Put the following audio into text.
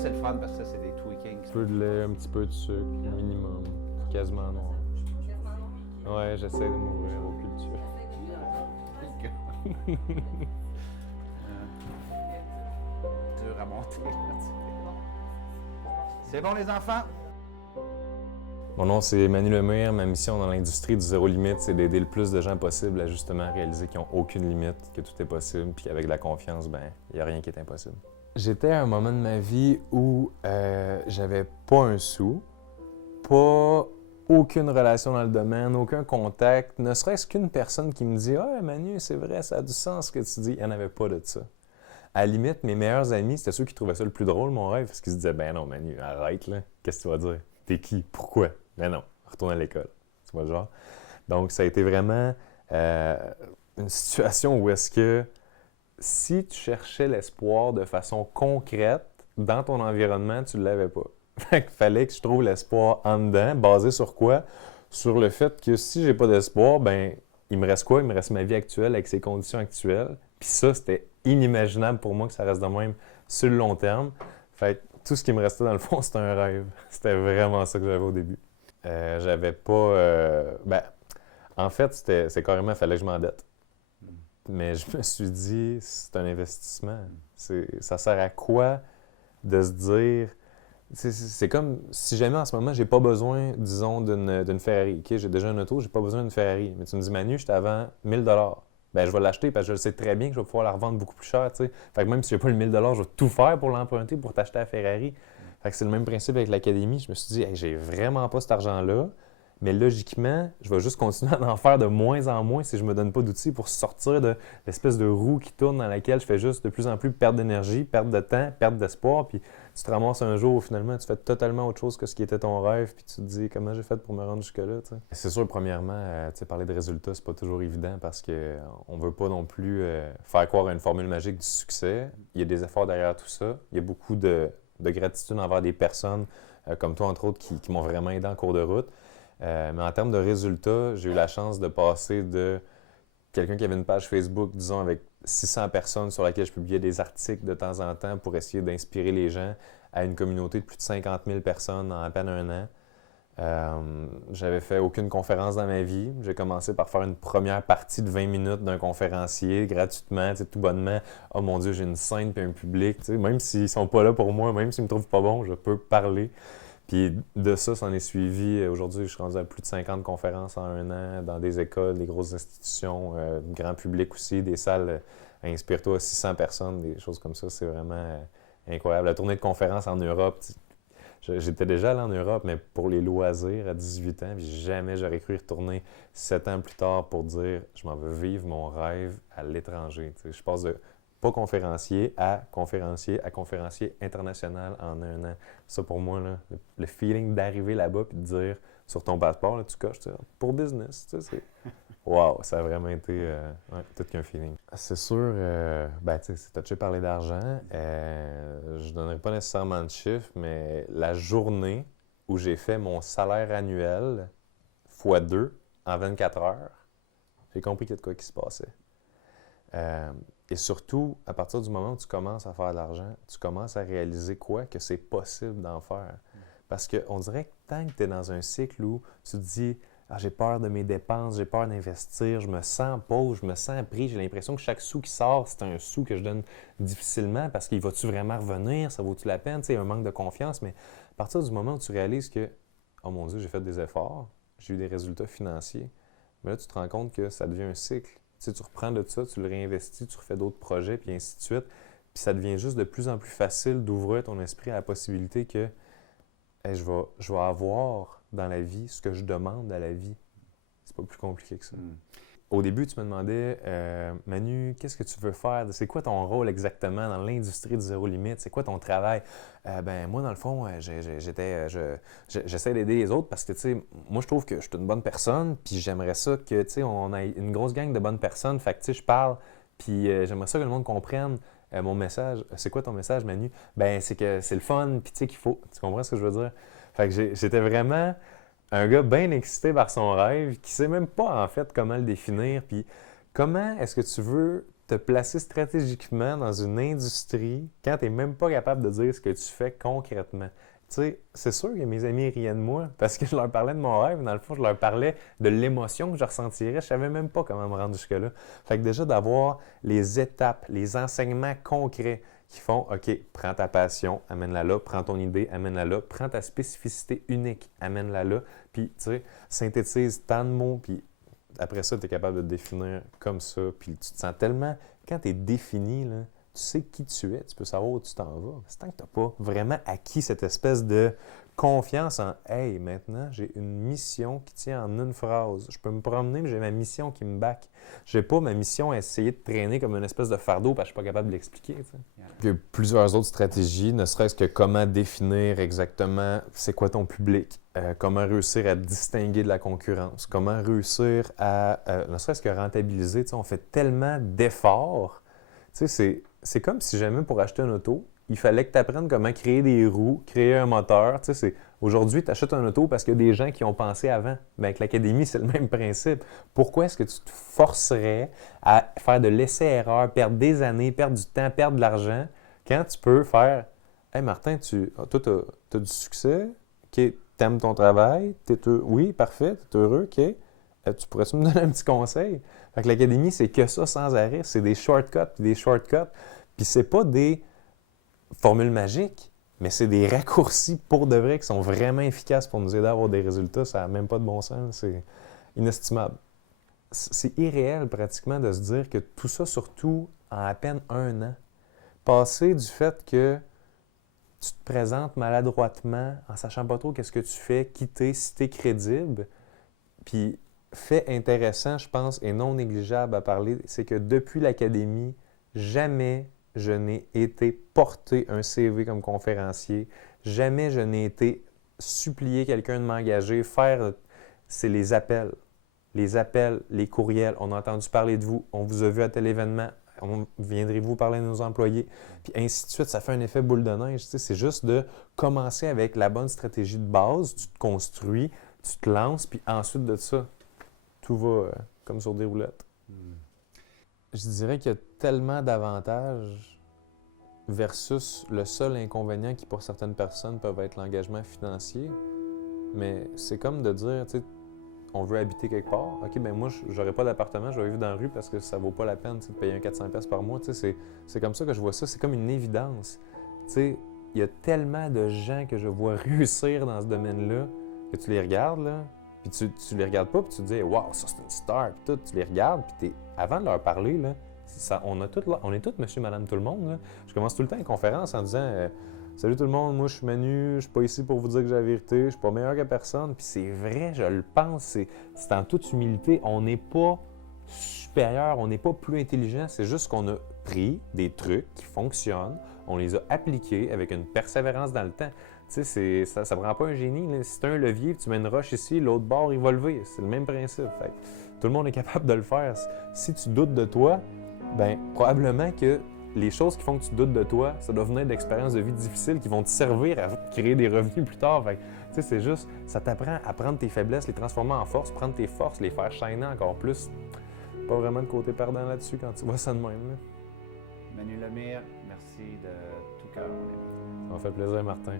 c'est le fun parce que ça, c'est des tweakings. Un peu de lait, un petit peu de sucre, minimum. Quasiment noir. Ouais, j'essaie de m'ouvrir aux cultures. Dur à monter. C'est bon, les enfants? Mon nom, c'est Manu Lemire. Ma mission dans l'industrie du zéro limite, c'est d'aider le plus de gens possible à justement réaliser qu'ils n'ont aucune limite, que tout est possible, puis qu'avec de la confiance, il n'y a rien qui est impossible. J'étais à un moment de ma vie où j'avais pas un sou, pas aucune relation dans le domaine, aucun contact, ne serait-ce qu'une personne qui me dit « Ah, Manu, c'est vrai, ça a du sens ce que tu dis. » Il n'y en avait pas de ça. À la limite, mes meilleurs amis, c'était ceux qui trouvaient ça le plus drôle, mon rêve, parce qu'ils se disaient « Ben non, Manu, arrête, là. Qu'est-ce que tu vas dire? T'es qui? Pourquoi? » Ben non, retourne à l'école. Tu vois le genre? Donc, ça a été vraiment une situation où est-ce que si tu cherchais l'espoir de façon concrète dans ton environnement, tu ne l'avais pas. Fait qu'il fallait que je trouve l'espoir en dedans, basé sur quoi? Sur le fait que si j'ai pas d'espoir, il me reste quoi? Il me reste ma vie actuelle avec ses conditions actuelles. Puis ça, c'était inimaginable pour moi que ça reste de même sur le long terme. Fait que tout ce qui me restait dans le fond, c'était un rêve. C'était vraiment ça que j'avais au début. J'avais pas... en fait, c'est carrément, il fallait que je m'endette. Mais je me suis dit, c'est un investissement. Ça sert à quoi de se dire... C'est comme si jamais en ce moment, j'ai pas besoin, disons, d'une Ferrari. Okay? J'ai déjà une auto, j'ai pas besoin d'une Ferrari. Mais tu me dis, Manu, je t'avais 1000 $. Ben, je vais l'acheter parce que je sais très bien que je vais pouvoir la revendre beaucoup plus cher. T'sais. Fait que même si j'ai pas le 1000 $, je vais tout faire pour l'emprunter pour t'acheter la Ferrari. Fait que c'est le même principe avec l'académie. Je me suis dit, hey, j'ai vraiment pas cet argent-là. Mais logiquement, je vais juste continuer à en faire de moins en moins si je me donne pas d'outils pour sortir de l'espèce de roue qui tourne dans laquelle je fais juste de plus en plus perdre d'énergie, perdre de temps, perdre d'espoir. Puis tu te ramasses un jour où finalement tu fais totalement autre chose que ce qui était ton rêve. Puis tu te dis comment j'ai fait pour me rendre jusque-là. T'sais. C'est sûr, premièrement, parler de résultats, c'est pas toujours évident parce qu'on veut pas non plus faire croire à une formule magique du succès. Il y a des efforts derrière tout ça. Il y a beaucoup de gratitude envers des personnes comme toi, entre autres, qui m'ont vraiment aidé en cours de route. Mais en termes de résultats, j'ai eu la chance de passer de quelqu'un qui avait une page Facebook, disons, avec 600 personnes sur laquelle je publiais des articles de temps en temps pour essayer d'inspirer les gens, à une communauté de plus de 50 000 personnes en à peine un an. J'avais fait aucune conférence dans ma vie. J'ai commencé par faire une première partie de 20 minutes d'un conférencier gratuitement, tout bonnement. « Oh mon Dieu, j'ai une scène puis un public. » Même s'ils ne sont pas là pour moi, même s'ils me trouvent pas bon, je peux parler. Puis de ça, s'en est suivi. Aujourd'hui, je suis rendu à plus de 50 conférences en un an dans des écoles, des grosses institutions, grand public aussi, des salles Inspire-toi à 600 personnes, des choses comme ça. C'est vraiment incroyable. La tournée de conférences en Europe, j'étais déjà allé en Europe, mais pour les loisirs à 18 ans, puis jamais j'aurais cru y retourner 7 ans plus tard pour dire je m'en veux vivre mon rêve à l'étranger. Je passe de pas conférencier à conférencier international en un an. Ça, pour moi, là, le feeling d'arriver là-bas et de dire sur ton passeport, là, tu coches pour business. C'est... Wow, ça a vraiment été tout qu'un feeling. C'est sûr, c'est touché parler d'argent. Je ne donnerai pas nécessairement de chiffres, mais la journée où j'ai fait mon salaire annuel x2 en 24 heures, j'ai compris qu'il y a de quoi qui se passait. Et surtout, à partir du moment où tu commences à faire de l'argent, tu commences à réaliser quoi? Que c'est possible d'en faire. Parce qu'on dirait que tant que tu es dans un cycle où tu te dis « Ah, j'ai peur de mes dépenses, j'ai peur d'investir, je me sens pauvre, je me sens pris, j'ai l'impression que chaque sou qui sort, c'est un sou que je donne difficilement parce qu'il va-tu vraiment revenir, ça vaut-tu la peine? » Tu sais, il y a un manque de confiance, mais à partir du moment où tu réalises que « Oh mon Dieu, j'ai fait des efforts, j'ai eu des résultats financiers », mais là, tu te rends compte que ça devient un cycle. Tu sais, tu reprends de ça, tu le réinvestis, tu refais d'autres projets, puis ainsi de suite. Puis ça devient juste de plus en plus facile d'ouvrir ton esprit à la possibilité que hey, je vais avoir dans la vie ce que je demande à la vie. C'est pas plus compliqué que ça. Au début, tu me demandais, Manu, qu'est-ce que tu veux faire? C'est quoi ton rôle exactement dans l'industrie du zéro limite? C'est quoi ton travail? Moi, dans le fond, j'essaie d'aider les autres parce que, tu sais, moi, je trouve que je suis une bonne personne, puis j'aimerais ça que, tu sais, on ait une grosse gang de bonnes personnes. Fait que, tu sais, je parle, puis j'aimerais ça que le monde comprenne mon message. C'est quoi ton message, Manu? C'est que c'est le fun, puis tu sais qu'il faut... Tu comprends ce que je veux dire? Fait que j'étais vraiment... un gars bien excité par son rêve, qui ne sait même pas en fait comment le définir, puis comment est-ce que tu veux te placer stratégiquement dans une industrie quand tu n'es même pas capable de dire ce que tu fais concrètement. Tu sais, c'est sûr que mes amis riaient de moi parce que je leur parlais de mon rêve. Dans le fond, je leur parlais de l'émotion que je ressentirais. Je ne savais même pas comment me rendre jusque-là. Fait que déjà, d'avoir les étapes, les enseignements concrets qui font, OK, prends ta passion, amène-la là, prends ton idée, amène-la là, prends ta spécificité unique, amène-la là, puis, tu sais, synthétise tant de mots, puis après ça, tu es capable de te définir comme ça, puis tu te sens tellement, quand tu es défini, là, tu sais qui tu es, tu peux savoir où tu t'en vas. C'est tant que tu n'as pas vraiment acquis cette espèce de confiance en « Hey, maintenant, j'ai une mission qui tient en une phrase. Je peux me promener, mais j'ai ma mission qui me back. J'ai pas ma mission à essayer de traîner comme une espèce de fardeau parce que je suis pas capable de l'expliquer. » Il y a plusieurs autres stratégies, ne serait-ce que comment définir exactement c'est quoi ton public, comment réussir à te distinguer de la concurrence, comment réussir à, ne serait-ce que rentabiliser. On fait tellement d'efforts. C'est comme si jamais pour acheter une auto, il fallait que tu apprennes comment créer des roues, créer un moteur. Aujourd'hui, tu achètes un auto parce qu'il y a des gens qui ont pensé avant. Bien, avec l'Académie, c'est le même principe. Pourquoi est-ce que tu te forcerais à faire de l'essai-erreur, perdre des années, perdre du temps, perdre de l'argent, quand tu peux faire « Hey Martin, toi, tu as du succès, OK, t'aimes ton travail, oui, parfait, tu es heureux, OK, tu pourrais-tu me donner un petit conseil? » Fait que l'Académie, c'est que ça sans arrêt. C'est des shortcuts, puis des shortcuts. Puis c'est pas des formules magiques, mais c'est des raccourcis pour de vrai qui sont vraiment efficaces pour nous aider à avoir des résultats. Ça n'a même pas de bon sens. C'est inestimable. C'est irréel pratiquement de se dire que tout ça, surtout en à peine 1 an, passer du fait que tu te présentes maladroitement en sachant pas trop qu'est-ce que tu fais, quitter, si tu es crédible, puis fait intéressant, je pense, et non négligeable à parler, c'est que depuis l'Académie, jamais je n'ai été porter un CV comme conférencier. Jamais je n'ai été supplier quelqu'un de m'engager, c'est les appels. Les appels, les courriels, on a entendu parler de vous, on vous a vu à tel événement, viendrez-vous parler de nos employés, puis ainsi de suite, ça fait un effet boule de neige. C'est juste de commencer avec la bonne stratégie de base, tu te construis, tu te lances, puis ensuite de ça, tout va comme sur des roulettes. Je dirais qu'il y a tellement d'avantages versus le seul inconvénient qui, pour certaines personnes, peuvent être l'engagement financier. Mais c'est comme de dire, tu sais, on veut habiter quelque part. OK, ben moi, j'aurais pas d'appartement, je vais vivre dans la rue parce que ça vaut pas la peine de payer un 400$ par mois. Tu sais, c'est comme ça que je vois ça. C'est comme une évidence. Tu sais, il y a tellement de gens que je vois réussir dans ce domaine-là que tu les regardes, là, puis tu les regardes pas, puis tu te dis « Wow, ça c'est une star », puis tout, tu les regardes, puis avant de leur parler, là, on est tous monsieur, madame, tout le monde. Là. Je commence tout le temps une conférence en disant Salut tout le monde, moi je suis Manu, je suis pas ici pour vous dire que j'ai la vérité, je suis pas meilleur que personne. » Puis c'est vrai, je le pense, c'est en toute humilité. On n'est pas supérieur, on n'est pas plus intelligent, c'est juste qu'on a pris des trucs qui fonctionnent, on les a appliqués avec une persévérance dans le temps. Tu sais, ça ne prend pas un génie. Là. Si tu as un levier et tu mets une roche ici, l'autre bord, il va lever. C'est le même principe. Fait. Tout le monde est capable de le faire. Si tu doutes de toi, bien, probablement que les choses qui font que tu doutes de toi, ça doit venir d'expériences de vie difficiles qui vont te servir à créer des revenus plus tard. Fait. Tu sais, c'est juste, ça t'apprend à prendre tes faiblesses, les transformer en force, prendre tes forces, les faire shiner encore plus. Pas vraiment de côté perdant là-dessus quand tu vois ça de même. Là. Manu Lemire, merci de tout cœur. Ça m'a fait plaisir, Martin.